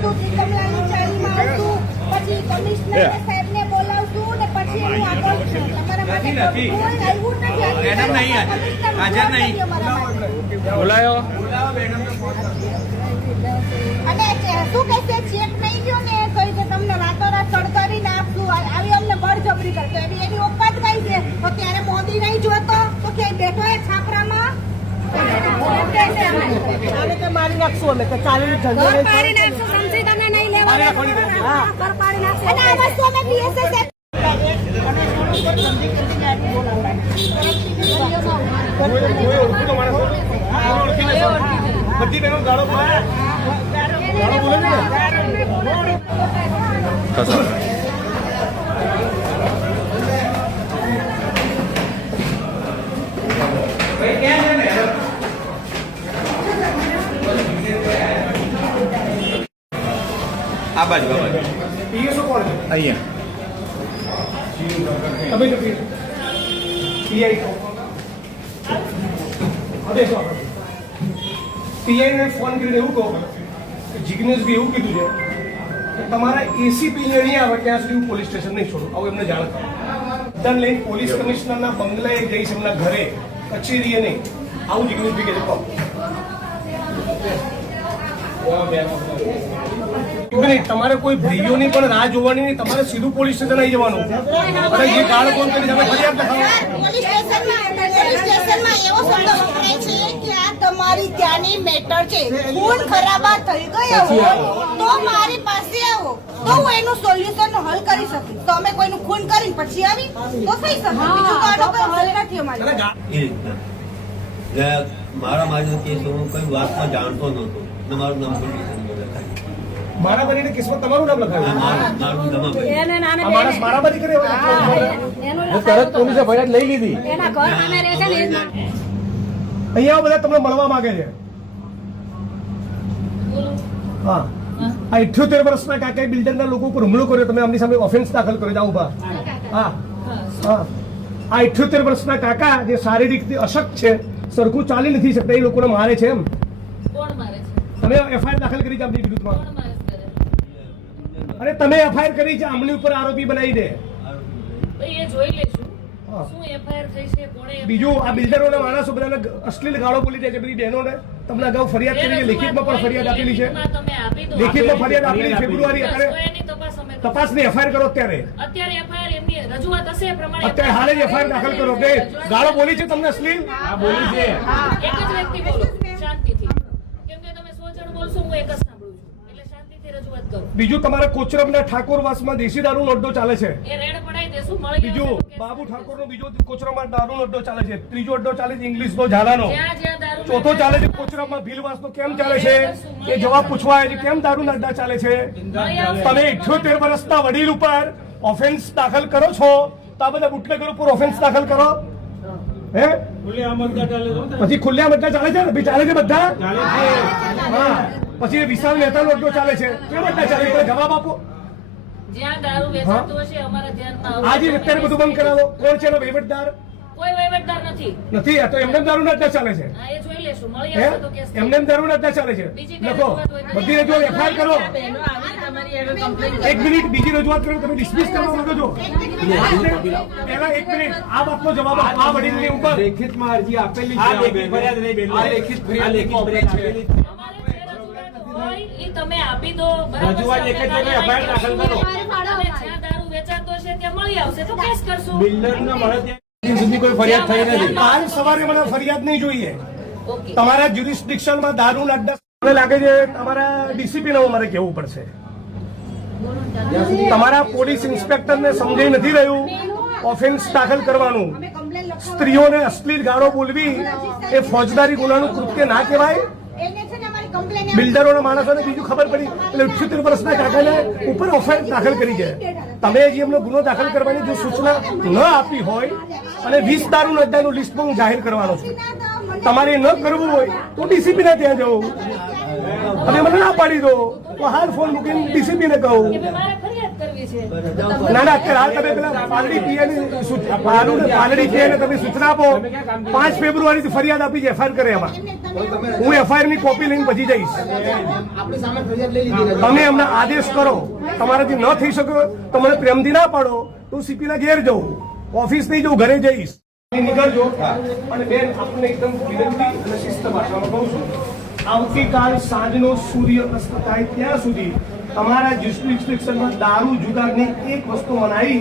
આવતું કમલાની ચાલીમાં આવતું પછી કમિશનર સાહેબને બોલાવતું ને પછી એનું આગળ તમારા માટે કોઈ આવ્યું નથી મેડમ નહીં હાજર નહીં બોલાયો અને શું કહેશે ચેક નહીં ગયો ને તો કે તમને રાતોરાત સળગાવીને આપશું આવી અમને બળજબરી કરતો એની ઓકાત કઈ છે તો ત્યારે મોદી નહીં જોતો તો ક્યાંય બેઠો એ છાપરામાં મારી નાખશું અમે ચાલી મારી નાખશું સમજી તમે નહીં લેવાનું અને આ વસ્તુ અમે બીએસએસ બધી બહેનો ગાળો બોલે ને આ બાજુ પીએસઓ કોણ છે અહીંયા તમે પીઆઈ પીઆઈને ફોન કરીને એવું કહો કે જિગ્નેશભાઈ એવું કીધું છે કે તમારા એસીપી નહીં આવે ત્યાં સુધી હું પોલીસ સ્ટેશન નહીં છોડું આવું એમને જાણ કરો ધન લઈને પોલીસ કમિશનરના બંગલાએ જઈશ એમના ઘરે કચેરીએ નહીં આવું જિગ્નેશભાઈ કહે છે તમારે કોઈ ભાઈઓની પણ રાહ જોવાની નહીં તમારે સીધું પોલીસ સ્ટેશન આવી જવાનું અને જે ગાળ કોણ કરી તમે ફરિયાદ તમારી ત્યાંની મેટર છે ખૂન ખરાબા થઈ ગયો હોય તો મારી પાસે આવો તો હું એનું સોલ્યુશન હલ કરી શકીશ તો અમે કોઈનું ખૂન કરીને પછી આવી તો થઈ શકે બીજું તો આનો કોઈ હલ નથી અમારે મારા મારી કેસ હું કઈ વાતમાં જાણતો નહોતો ને મારું નામ મારામારીના કેસમાં તમારું નામ લખાવ્યું મારામારી કરે તરત પોલીસે ફરિયાદ લઈ લીધી અહીંયા બધા તમને મળવા માંગે છે હા આ 78 વર્ષના કાકા બિલ્ડરના લોકો ઉપર હુમલો કર્યો તમે આમની સામે ઓફેન્સ દાખલ કર્યો જાઓ ઉભા હા હા આ 78 વર્ષના કાકા જે શારીરિક અશક્ત છે સરખું ચાલી નથી શકતા એ લોકોને મારે છે એમ તમે એફઆઈઆર દાખલ કરી છે આમની વિરુદ્ધમાં અરે તમે એફઆઈઆર કરી છે આમની ઉપર આરોપી બનાવી દે બીજું આ બિલ્ડરોના માણસો બધાને અશ્લીલ ગાળો બોલી દે છે બધી બહેનોને તમને અગાઉ ફરિયાદ કરી છે લેખિતમાં પણ ફરિયાદ આપેલી છે લેખિતમાં ફરિયાદ આપેલી ફેબ્રુઆરી અત્યારે તપાસની એફઆઈઆર કરો અત્યારે અત્યારે હાલે જ એફઆઈઆર દાખલ કરો કે ગાળો બોલી છે તમને અશ્લીલ બોલી છે બીજું તમારા કોચરબના ઠાકોરવાસમાં દેશી દારૂનો અડ્ડો ચાલે છે બીજું બાબુ ઠાકોરનો બીજો કોચરબમાં દારૂનો અડ્ડો ચાલે છે ત્રીજો અડ્ડો ચાલે છે ઇંગ્લિશનો ઝાલાનો ચોથો ચાલે છે કોચરબમાં ભીલવાસનો કેમ ચાલે છે એ જવાબ પૂછવા આવે છે કેમ દારૂના અડ્ડા ચાલે છે તમે 78 વર્ષના વડીલ ઉપર ઓફેન્સ દાખલ કરો છો તો આ બધા બુટલેગર ઉપર ઓફેન્સ દાખલ કરો હે પછી ખુલ્લા અડ્ડા ચાલે છે ને ચાલે છે બધા હા પછી વિશાલ મહેતાનો અડ્ડો ચાલે છે કેમ અડ્ડા ચાલે છે જવાબ આપો આજે અત્યારે બધું બંધ કરાવો કોણ છે એનો વહીવટદાર નથી આ તો એમને દારૂના અડ્ડા ચાલે છે એમને દારૂના અડ્ડા ચાલે છે લખો બધી રજૂઆત એફઆઈઆર કરો એક મિનિટ બીજી રજૂઆત કરો તમે ડિસમિસ કરવા માંગો છો પહેલા એક મિનિટ આ બાબતનો જવાબ આ વડીલની ઉપર લેખિતમાં અરજી આપેલી છે લેખિત ફરિયાદ તમે આપી દો રજૂઆત એક જ જગ્યાએ એફઆઈઆર દાખલ કરો જ્યાં દારૂ વેચાતો હશે ત્યાં મળી આવશે તો કેસ કરશું બિલ્ડરને મળે ત્યાં સુધી કોઈ ફરિયાદ થઈ નથી કાલ સવારે મને ફરિયાદ નહીં જોઈએ તમારા જ્યુરિસ્ડિક્શનમાં દારૂના અડ્ડા મને લાગે છે તમારા ડીસીપીને મારે કહેવું પડશે તમારા પોલીસ ઇન્સ્પેક્ટરને સમજાઈ નથી રહ્યું ઓફેન્સ દાખલ કરવાનું સ્ત્રીઓને અશ્લીલ ગાળો બોલવી એ ફોજદારી ગુનાનું કૃત્ય ના કહેવાય બિલ્ડરોના માણસોને બીજું ખબર પડી એટલે 78 વર્ષના કાકાને ઉપર ઓફેન્સ દાખલ કરી છે તમે જે એમનો ગુનો દાખલ કરવાની જો સૂચના ન આપી હોય અને 20 દારૂના અડ્ડાનું લિસ્ટ હું જાહેર કરવાનો છું તમારે ન કરવું હોય તો ડીસીપી ના ત્યાં જવું તમે મને ના પાડી દો તો હાલ ફોન મૂકીને ડીસીપી ને કહું. કે ભાઈ મારે ફરિયાદ કરવી છે. ના ના અત્યારે હાલ તમે પેલા પાલડી પીએની પાલડી પીએને તમે સૂચના આપો. 5 ફેબ્રુઆરીથી ફરિયાદ આપી છે, એફઆઈઆર કરે એમાં. હું એફઆઈઆર ની કોપી લઈને પછી જઈશ. તમે એમને આદેશ કરો, તમારાથી ન થઈ શકે તો મને પ્રેમથી ના પાડો તો સીપી ના ઘેર જવું, ઓફિસ નહીં જવું, ઘરે જઈશ. નીકળજો. અને બેન આપણને એકદમ વિનંતી અને શિસ્ત ભાષામાં કહું છું, આવતીકાલ સાંજનો સૂર્ય અસ્ત થાય ત્યાં સુધી તમારા જ્યુરિસ્ડિક્શનમાં દારૂ જુગારની એક વસ્તુ મનાવી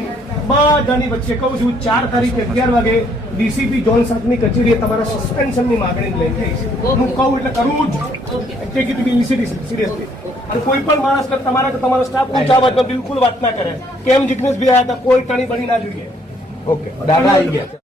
બધાની વચ્ચે કહું છું 4 તારીખે 11 વાગે ડીસીપી જોન સાથની કચેરીએ તમારા સસ્પેન્શનની માગણી લઈ જઈશ. હું કહું એટલે કરવું જ. Take it be seriously. અને કોઈ પણ માણસ તમારો સ્ટાફ ઊંચા અવાજમાં બિલકુલ વાત ના કરે. કેમ જિગ્નેશભાઈ આવ્યા હતા, કોઈ ટણી બની ના જોઈએ. ઓકે, દાદા આવી ગયા.